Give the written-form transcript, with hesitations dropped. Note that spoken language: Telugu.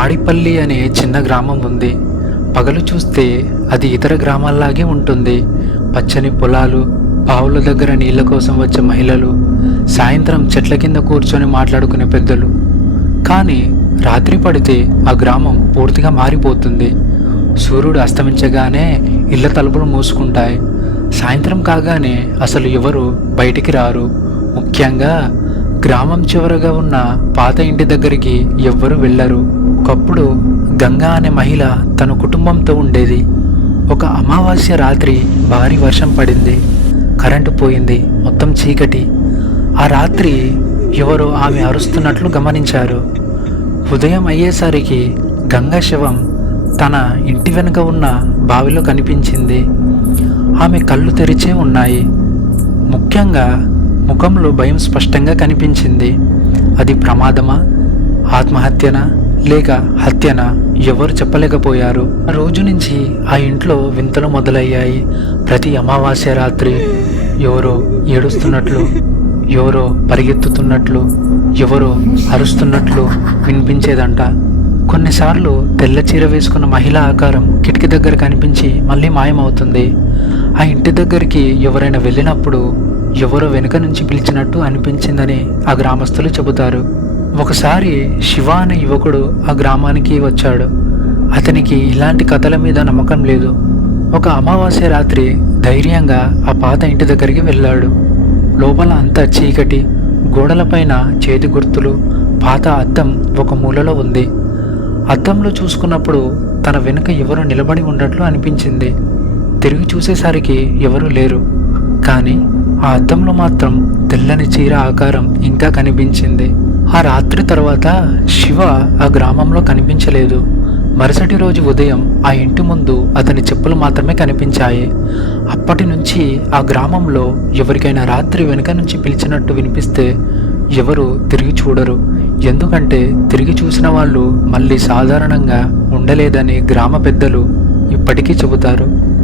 మాడిపల్లి అనే చిన్న గ్రామం ఉంది. పగలు చూస్తే అది ఇతర గ్రామాల్లాగే ఉంటుంది. పచ్చని పొలాలు, బావుల దగ్గర నీళ్ల కోసం వచ్చే మహిళలు, సాయంత్రం చెట్ల కింద కూర్చొని మాట్లాడుకునే పెద్దలు. కానీ రాత్రి పడితే ఆ గ్రామం పూర్తిగా మారిపోతుంది. సూర్యుడు అస్తమించగానే ఇళ్ల తలుపులు మూసుకుంటాయి. సాయంత్రం కాగానే అసలు ఎవరు బయటికి రారు. ముఖ్యంగా గ్రామం చివరగా ఉన్న పాత ఇంటి దగ్గరికి ఎవ్వరూ వెళ్ళరు. ఒకప్పుడు గంగా అనే మహిళ తన కుటుంబంతో ఉండేది. ఒక అమావాస్య రాత్రి భారీ వర్షం పడింది. కరెంటు పోయింది. మొత్తం చీకటి. ఆ రాత్రి ఎవరో ఆమె అరుస్తున్నట్లు గమనించారు. ఉదయం అయ్యేసరికి గంగా శవం తన ఇంటి వెనుక ఉన్న బావిలో కనిపించింది. ఆమె కళ్ళు తెరిచే ఉన్నాయి. ముఖ్యంగా ముఖంలో భయం స్పష్టంగా కనిపించింది. అది ప్రమాదమా, ఆత్మహత్యనా లేక హత్యనా ఎవరు చెప్పలేకపోయారు. ఆ రోజు నుంచి ఆ ఇంట్లో వింతలు మొదలయ్యాయి. ప్రతి అమావాస్య రాత్రి ఎవరో ఏడుస్తున్నట్లు, ఎవరో పరిగెత్తుతున్నట్లు, ఎవరో అరుస్తున్నట్లు వినిపించేదంట. కొన్నిసార్లు తెల్ల చీర వేసుకున్న మహిళా ఆకారం కిటికీ దగ్గర కనిపించి మళ్ళీ మాయమవుతుంది. ఆ ఇంటి దగ్గరికి ఎవరైనా వెళ్ళినప్పుడు ఎవరో వెనుక నుంచి పిలిచినట్టు అనిపించిందని ఆ గ్రామస్తులు చెబుతారు. ఒకసారి శివ అనే యువకుడు ఆ గ్రామానికి వచ్చాడు. అతనికి ఇలాంటి కథల మీద నమ్మకం లేదు. ఒక అమావాస్య రాత్రి ధైర్యంగా ఆ పాత ఇంటి దగ్గరికి వెళ్ళాడు. లోపల అంతా చీకటి. గోడలపైన చేతి గుర్తులు, పాత అద్దం ఒక మూలలో ఉంది. అద్దంలో చూసుకున్నప్పుడు తన వెనుక ఎవరో నిలబడి ఉన్నట్లు అనిపించింది. తిరిగి చూసేసరికి ఎవరూ లేరు. కానీ ఆ అద్దంలో మాత్రం తెల్లని చీర ఆకారం ఇంకా కనిపించింది. ఆ రాత్రి తర్వాత శివ ఆ గ్రామంలో కనిపించలేదు. మరుసటి రోజు ఉదయం ఆ ఇంటి ముందు అతని చెప్పులు మాత్రమే కనిపించాయి. అప్పటి నుంచి ఆ గ్రామంలో ఎవరికైనా రాత్రి వెనుక నుంచి పిలిచినట్టు వినిపిస్తే ఎవరు తిరిగి చూడరు. ఎందుకంటే తిరిగి చూసిన వాళ్ళు మళ్ళీ సాధారణంగా ఉండలేదని గ్రామ పెద్దలు ఇప్పటికీ చెబుతారు.